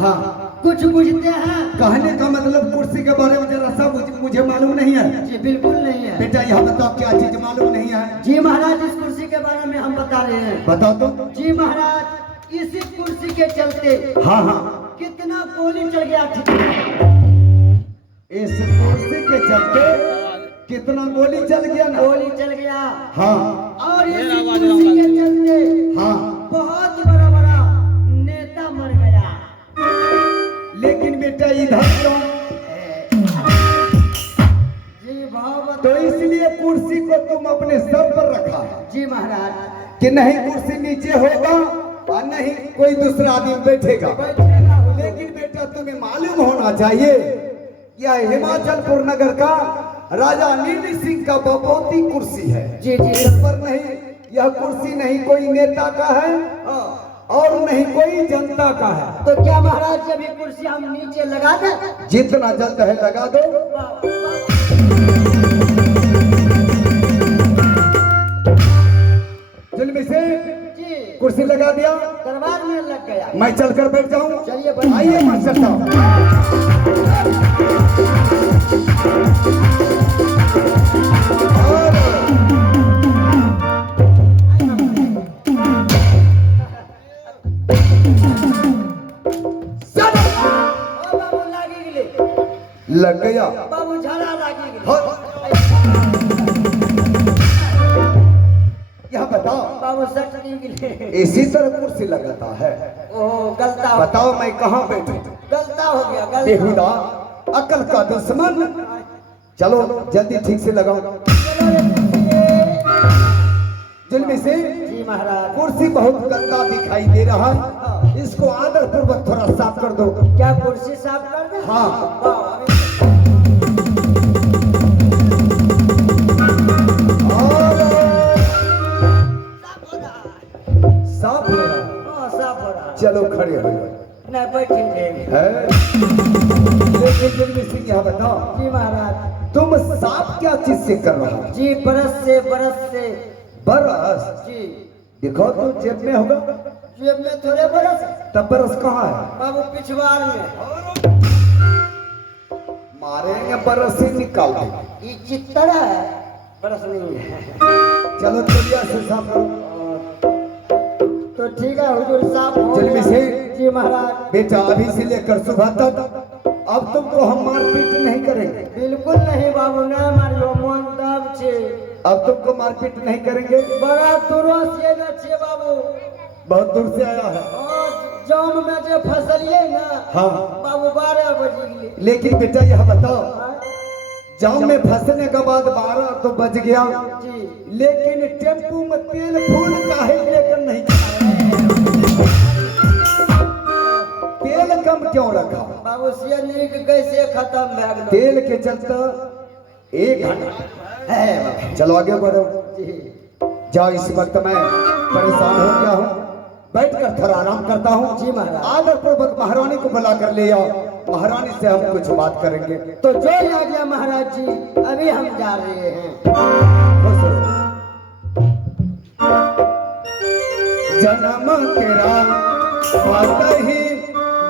हाँ कुछ बुझते हैं? कहने का मतलब कुर्सी के बारे में जरा सा मुझे मालूम नहीं है। जी बिल्कुल नहीं है। बेटा यह बताओ क्या चीज मालूम नहीं है? जी महाराज, इस कुर्सी के बारे में हम बता रहे हैं। बताओ तो। जी महाराज, इसी कुर्सी के चलते हाँ हाँ कितना गोली चल गया ठीक। इस कुर्सी के चलते कितना गोली चल गया ना। गोली चल गया। हाँ और इसी कुर्सी के चलते हाँ बहुत बड़ा बड़ा नेता मर गया। लेकिन बेटा इधर क्यों? जी भाव तो इसलिए कुर्सी को तुम अपने सर पर रखा है जी महाराज कि नहीं कुर्सी नीचे होगा और नहीं कोई दूसरा आदमी बैठेगा। लेकिन बेटा तुम्हें मालूम होना चाहिए यह हिमाचलपुर नगर का राजा नील सिंह का बपौती कुर्सी है। जी जी इस पर नहीं, यह कुर्सी नहीं कोई नेता का है और नहीं कोई जनता का है। तो क्या महाराज जब ये कुर्सी हम नीचे लगा दें? जितना जल्द है लगा दो। जुल्मी से जी कुर्सी लगा दिया, दरबार में लग गया। मैं चलकर बैठ जाऊं। चलिए बैठ। आइए मास्टर साहब। ओ बाबू लागी गेले। लग गया। बाबू झाड़ा लागी गेले। हाँ। यह बताओ बाबू सट नहीं गेले। इसी तरह कुर्सी लगाता है। ओह गलता हो बताओ मैं कहाँ बैठूं? गलता हो गया गलता। बेहुदा अकल का दुश्मन। चलो जल्दी ठीक से लगाओ। जल्दी से। जी महाराज। कुर्सी बहुत गंदा दिखाई दे रहा है, इसको आदर पूर्वक थोड़ा साफ कर दो। क्या कुर्सी साफ कर दे? हाँ। साफ हो रहा है। साफ हो रहा। चलो खड़े हो जाओ। नहीं बैठेंगे। है लेकिन जल्दी से यहाँ बताओ जी महाराज। तुम साफ क्या चीज से कर रहा हो? जी बरस से बरस से। बरस? जी दिखाओ तो जेब में होगा। जेब में थोड़े बरस। तब बरस कहाँ है? बाबू पिछवाड़ में। मारेंगे बरस से निकाल दो। ये चित्तर है, बरस नहीं है। चलो चलिए से साफ करो। तो ठीक है हुजूर साफ हो जल्दी गया। से। जी महाराज। बेटा अभी से लेकर सुबह तक अब तुमको हम मारपीट नहीं करेंगे। बिल्कुल नहीं बाबू, नहीं मारियो मन दब छे। अब तुमको मारपीट नहीं करेंगे। बड़ा दूरो से न छे बाबू। बहुत दूर से आया है। और जाम में जे फसलिए ना। हाँ बाबू 12 बज गए। लेकिन बेटा यह बताओ जाम में फंसने के बाद 12 तो बज गया, जी लेकिन टेम्पू में तेल फूल काहे लेकर नहीं तेल कम क्यों रखा? बाबू सीएनजी के कैसे खत्म भए गेल? तेल के चलते 1 घंटा है। चलो आगे बढ़ो। जाओ इस वक्त मैं परेशान हो गया हूँ, बैठकर थोड़ा आराम करता हूँ। जी महाराज। आदर पूर्वक महारानी को बुला कर ले आओ, महारानी से हम कुछ बात करेंगे। तो जो आ गया महाराज जी, अभी हम जा रहे हैं। जन्म तेरा बात ही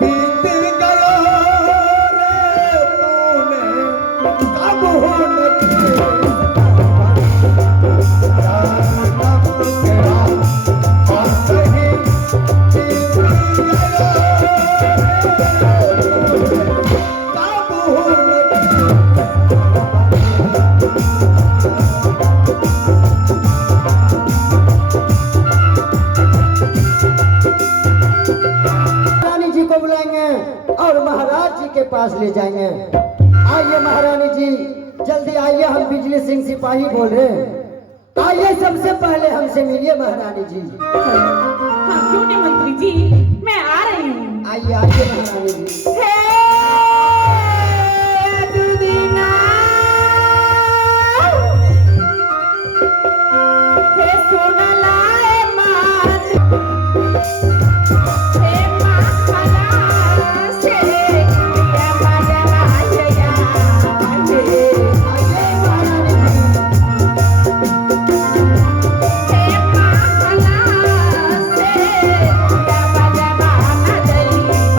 बीत गया रे तूने कब होने महाराज जी के पास ले जाएंगे। आइए महारानी जी, जल्दी आइए, हम बिजली सिंह सिपाही बोल रहे हैं। आइए सबसे पहले हमसे मिलिए महारानी जी। हाँ क्यों नहीं मंत्री जी, मैं आ रही हूँ। आइए आइए महारानी जी।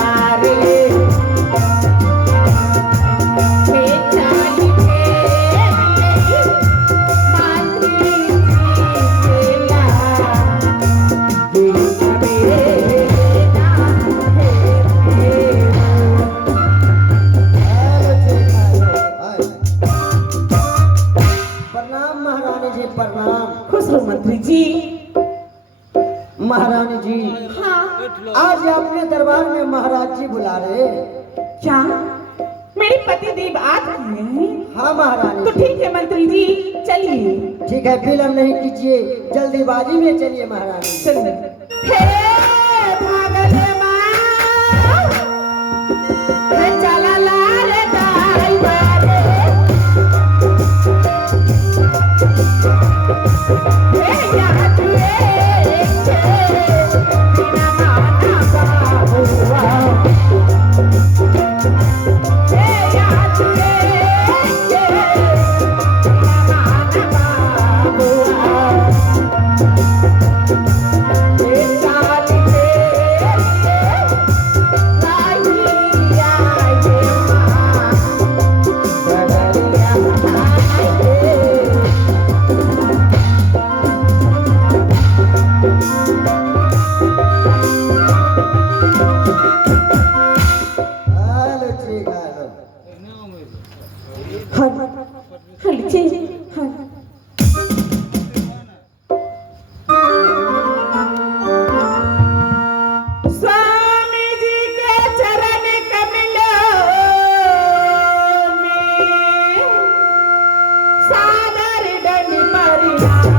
Mari में महाराज जी बुला रहे हैं। क्या मेरे पति देव आ रहे हैं? हाँ महारानी। तो ठीक है मंत्री जी, चलिए। ठीक है, विलम्ब नहीं कीजिए, जल्दीबाजी में चलिए महारानी। चलिए। हे भागले माँ, हे चला ला रे ड्राइवर, हे याद रे बिना माना बाबुआ, हे याद रे बिना माना बाबुआ। हेलो ठीक है, स्वामी जी के चरण कमलों में सादर दंड प्रणाम।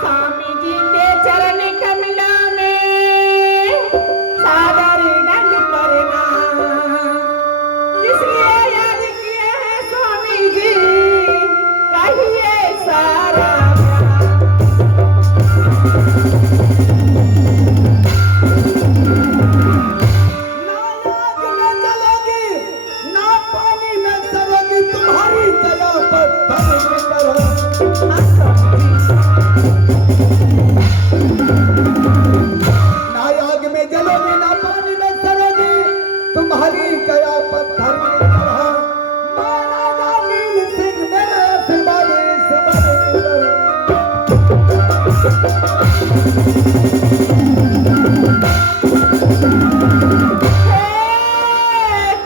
स्वामी जी के चरण कमलों में सादर दंड प्रणाम। इसलिए याद किए हैं स्वामी जी, कहिए सारा ना आग में जलोगी, ना पानी में सरोगी, तुम्हारी दया पर धर्म करो। ना आग में जलोगी, ना पानी में सरोगी, तुम्हारी दया पर धर्म करो। महाराजा मीर सिंह मेरे आशीर्वाद से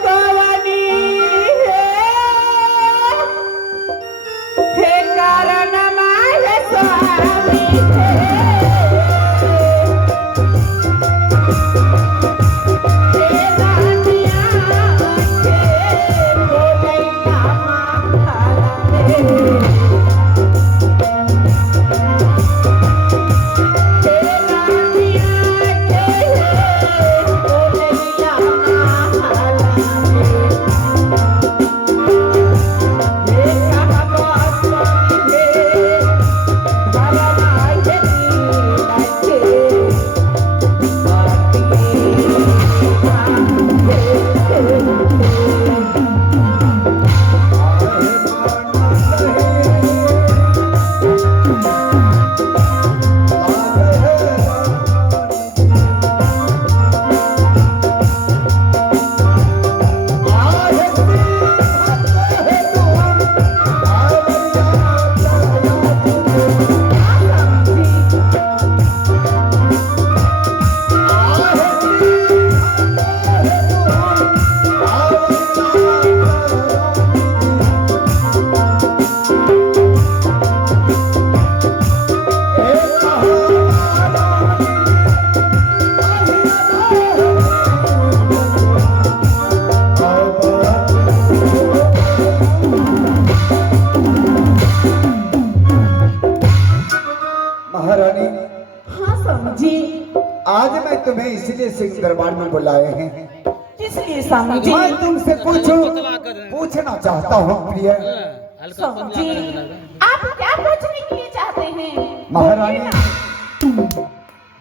कवनी हे कारण माय स्वामी हे दानिया के बोलैया माला हे दानिया के बोलैया माला हे कहबो स्वामी हे भरमाय दी महारानी, हाँ स्वामी जी, आज मैं तुम्हें इसलिए सिंह दरबार में बुलाए हैं। किस लिए स्वामी जी? मैं तुमसे पूछना चाहता हूँ प्रिय स्वामी जी, आप क्या पूछने के लिए चाहते हैं? महारानी,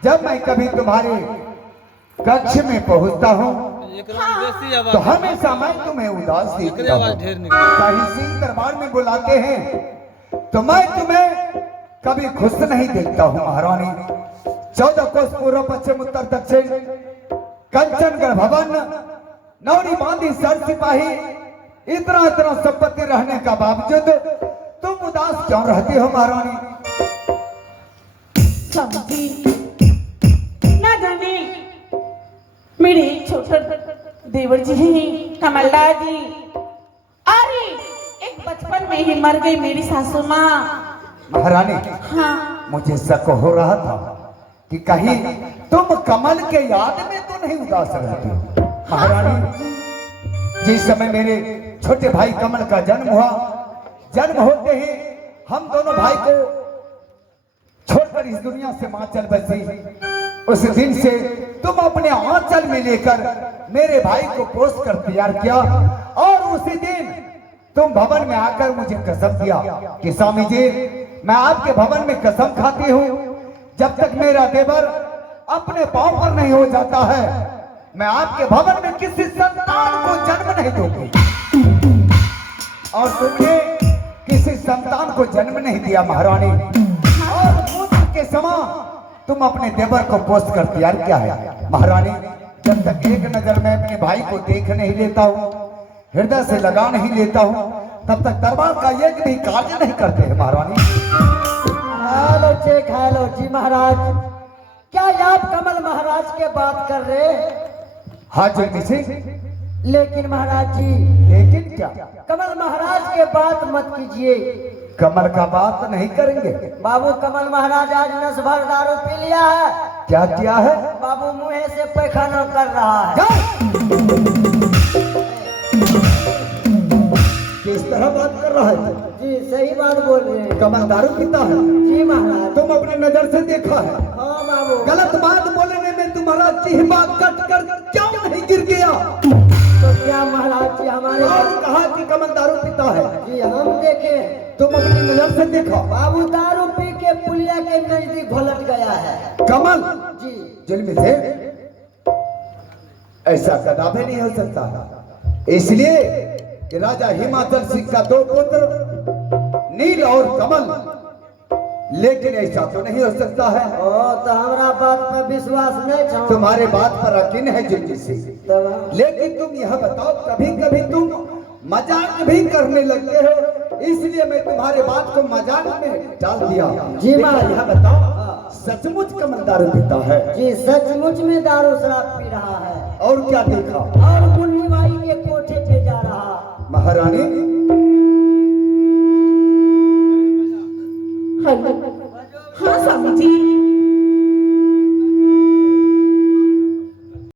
जब मैं कभी तुम्हारे कक्ष में पहुंचता हूँ तो हमेशा मैं तुम्हें उदास देखता हूँ। कहीं सिंह दरबार में बुलाते हैं तो मैं तुम्हें कभी खुश नहीं देखता हूँ। महारानी, 14 कोस पूर्व पश्चिम उत्तर दक्षिण कंचनगढ़ भवन नौरी बांधी सर सिपाही, इतना इतना संपत्ति रहने का बावजूद तुम उदास क्यों रहती हो महारानी? स्वामी ना जाने मेरे छोटे देवर जी हैं कमलदार जी, अरे एक बचपन में ही मर गई मेरी सासू माँ। महारानी, हाँ मुझे शक हो रहा था कि कहीं तुम कमल के याद में तो नहीं उदास रहती हो। महारानी, जिस समय मेरे छोटे भाई कमल का जन्म हुआ, जन्म होते ही हम दोनों भाई को छोड़कर इस दुनिया से मां चल बसी। उस दिन से तुम अपने आंचल में लेकर मेरे भाई को पोस कर तैयार किया, और उसी दिन तुम भवन में आकर मुझे कसम दिया कि स्वामी जी, मैं आपके भवन में कसम खाती हूँ, जब तक मेरा देवर अपने पांव पर नहीं हो जाता है, मैं आपके भवन में किसी संतान को जन्म नहीं दूंगी। और तुमने किसी संतान को जन्म नहीं दिया महारानी, और पुत्र के समान तुम अपने देवर को पोस्ट कर तैयार किया है। महारानी, जब तक एक नजर में अपने भाई को देख नहीं लेता हूँ, हृदय से लगा नहीं लेता हूँ, तब तक दरबार का एक भी कार्य नहीं करते हैं। महारानी, हेलो चेक, हेलो जी महाराज, क्या आप कमल महाराज के बात कर रहे हैं? हाँ जी, लेकिन महाराज जी, लेकिन क्या? कमल महाराज के बात मत कीजिए। कमल का बात नहीं करेंगे। बाबू, कमल महाराज आज नस भर दारू पी लिया है। क्या किया है? बाबू मुंह से पैखाना कर रहा है। किस तरह बात कर रहा है? जी सही बात बोल रहे हैं। कमल दारू पीता है? जी महाराज। तुम अपने नजर से देखा है? हाँ बाबू। गलत बात बोलने में तुम्हारा जिह्वा कट कर क्यों नहीं गिर गया? तो क्या महाराज जी हमारे और कहा कि कमल दारू पीता है? जी हम देखे। तुम अपनी नजर से देखा? बाबू दारू पी के पुलिया के नजदीक घोलट गया है। कमल जी जुल्म से ऐसा कदापि नहीं हो सकता, इसलिए कि राजा हिमाचल सिंह का दो पुत्र नील और कमल, लेकिन ऐसा तो नहीं हो सकता है। ओ तो हमारा बात पर विश्वास नहीं था। तुम्हारे बात पर यकीन है जुल्म से, लेकिन तुम यह बताओ, कभी कभी तुम मजाक भी करने लगते हो, इसलिए मैं तुम्हारे बात को मजाक में डाल दिया। जी लेकिन महाराज। यह बताओ, सचमुच कमल दारू पीता है? जी सचमुच में दारू शराब पी रहा है। और क्या देखा? और मुन्नी बाई के कोठे पे जा रहा। महारानी, हेलो, हाँ स्वामी जी,